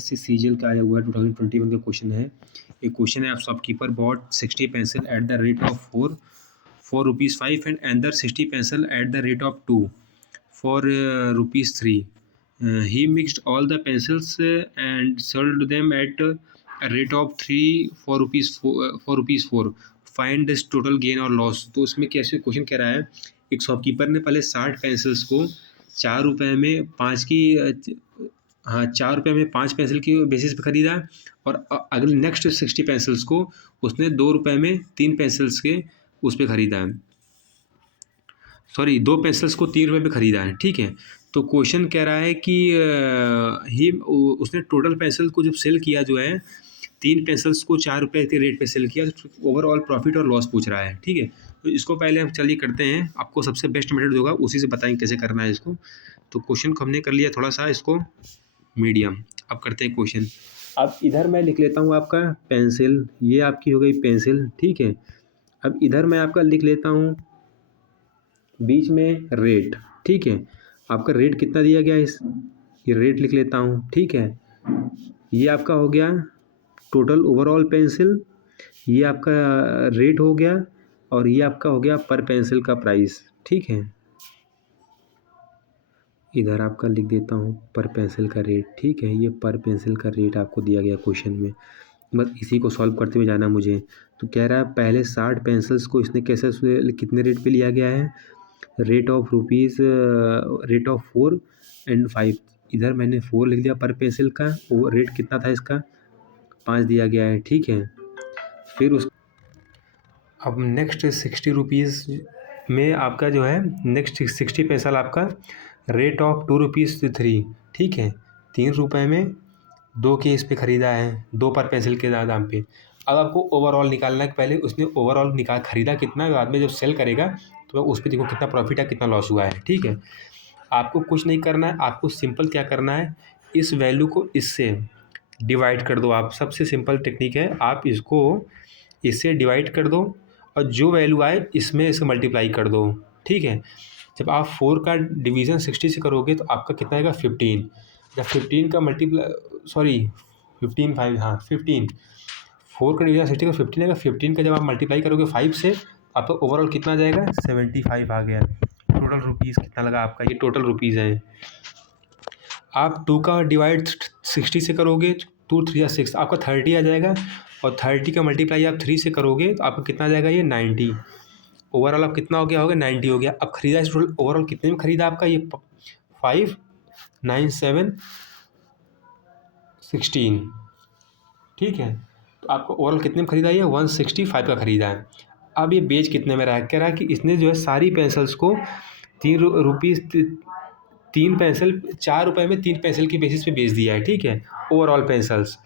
CGL का आया हुआ है 2021 का क्वेश्चन है। एक क्वेश्चन है, आप shopkeeper bot 60 pencil at the rate of 4 rupees 5 and another 60 pencil at the rate of 2 for rupees 3. He mixed all the pencils and sold them at a rate of 3 4 rupees 4. Find this total gain or loss. तो उसमें कैसे question कह रहा है, एक shopkeeper ने पहले 60 pencils को 4 रुपये में 5 की 4 रुपये में 5 पेंसिल की बेसिस पे ख़रीदा, और अगले नेक्स्ट 60 पेंसिल्स को उसने 2 रुपये में 3 पेंसिल्स के उस पर ख़रीदा है, 2 पेंसिल्स को 3 रुपये पे ख़रीदा है। ठीक है, तो क्वेश्चन कह रहा है कि उसने टोटल पेंसिल को जब सेल किया जो है 3 पेंसिल्स को 4 रुपये के रेट पे सेल किया, तो ओवरऑल प्रॉफिट और लॉस पूछ रहा है। ठीक है, तो इसको पहले हम चलिए करते हैं, आपको सबसे बेस्ट मेथड होगा उसी से बताएंगे कैसे करना है इसको। तो क्वेश्चन को हमने कर लिया थोड़ा सा इसको मीडियम। अब करते हैं क्वेश्चन। अब इधर मैं लिख लेता हूँ आपका पेंसिल, ये आपकी हो गई पेंसिल। ठीक है, अब इधर मैं आपका लिख लेता हूँ बीच में रेट। ठीक है, आपका रेट कितना दिया गया ये रेट लिख लेता हूँ। ठीक है, ये आपका हो गया टोटल ओवरऑल पेंसिल, ये आपका रेट हो गया, और ये आपका हो गया पर पेंसिल का प्राइस। ठीक है, इधर आपका लिख देता हूँ पर पेंसिल का रेट। ठीक है, ये पर पेंसिल का रेट आपको दिया गया क्वेश्चन में, बस इसी को सॉल्व करते हुए जाना मुझे। तो कह रहा है पहले 60 पेंसिल्स को इसने कैसे कितने रेट पे लिया गया है, रेट ऑफ 4 एंड 5। इधर मैंने 4 लिख दिया पर पेंसिल का, वो रेट कितना था इसका 5 दिया गया है। ठीक है, फिर अब नेक्स्ट 60 रुपीज़ में आपका जो है नेक्स्ट 60 पेंसिल आपका रेट ऑफ 2 रुपीज़ 3। ठीक है, 3 रुपये में 2 के इस पे ख़रीदा है, 2 पर पेंसिल के दाम पे। अब आपको ओवरऑल निकालना है, पहले उसने ओवरऑल ख़रीदा कितना, बाद में जब सेल करेगा तो उस पर देखो कितना प्रॉफिट है कितना लॉस हुआ है। ठीक है, आपको कुछ नहीं करना है, आपको सिंपल क्या करना है, इस वैल्यू को इससे डिवाइड कर दो। आप सबसे सिंपल टेक्निक है, आप इसको इससे डिवाइड कर दो और जो वैल्यू आए इसमें इसे मल्टीप्लाई कर दो। ठीक है, जब आप 4 का डिवीज़न 60 से करोगे तो आपका कितना आएगा 15। जब 15 का 15 4 का डिवीज़न 60 का 15 आएगा, 15 का जब आप मल्टीप्लाई करोगे 5 से, आपका ओवरऑल कितना जाएगा 75 आ गया। टोटल रुपीज़ कितना लगा आपका, ये टोटल रुपीज़ है। आप 2 का डिवाइड 60 से करोगे, 2 3 6 आपका 30 आ जाएगा, और 30 का मल्टीप्लाई आप 3 से करोगे तो आपका कितना आ जाएगा ये 90। ओवरऑल आप कितना हो गया होगा 90 हो गया। अब ख़रीदा इस टोटल ओवरऑल कितने में ख़रीदा आपका ये 5 9 7 16। ठीक है, तो आपको ओवरऑल कितने में ख़रीदा, ये 165 का ख़रीदा है। अब ये बेच कितने में रहा है, कह रहा है कि इसने जो है सारी पेंसिल्स को 3 पेंसिल 4 रुपये में 3 पेंसिल की बेसिस पे बेच दिया है। ठीक है, ओवरऑल पेंसिल्स।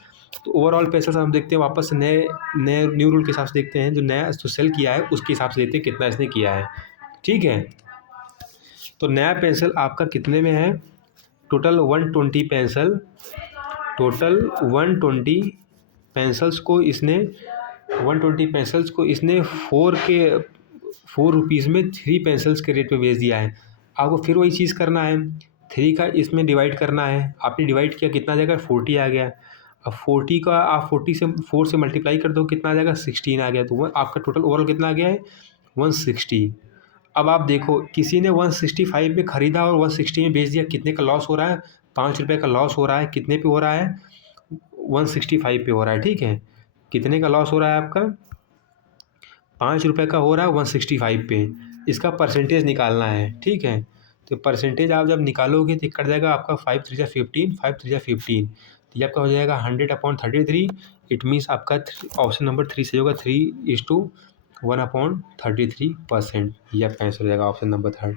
तो ओवरऑल पेंसिल्स हम देखते हैं वापस नए न्यू रूल के हिसाब से देखते हैं, जो नया जो सेल किया है उसके हिसाब से देखते हैं कितना इसने किया है। ठीक है, तो नया पेंसिल आपका कितने में है, टोटल 120 पेंसिल, टोटल 120 पेंसिल्स को इसने 4 रुपीज़ में 3 पेंसिल्स के रेट पे बेच दिया है। आपको फिर वही चीज़ करना है, 3 का इसमें डिवाइड करना है। आपने डिवाइड किया कितना आ जाएगा 40 आ गया। अब 40 का आप 40 से 4 से मल्टीप्लाई कर दो कितना आ जाएगा 16 आ गया। तो आपका टोटल ओवरऑल कितना आ गया है 160। अब आप देखो किसी ने 165 में ख़रीदा और 160 में बेच दिया, कितने का लॉस हो रहा है, 5 रुपये का लॉस हो रहा है। कितने पे हो रहा है 165 पे हो रहा है। ठीक है, कितने का लॉस हो रहा है आपका 5 रुपये का हो रहा है 165 पे। इसका परसेंटेज निकालना है। ठीक है, तो परसेंटेज आप जब निकालोगे तो कट जाएगा आपका 5 3 जा 15, 5 3 जा 15, तो ये आपका हो जाएगा 100/33। इट मीन्स आपका ऑप्शन नंबर 3 सही होगा, 3:1/33%। ये आपका आंसर हो जाएगा ऑप्शन नंबर 3।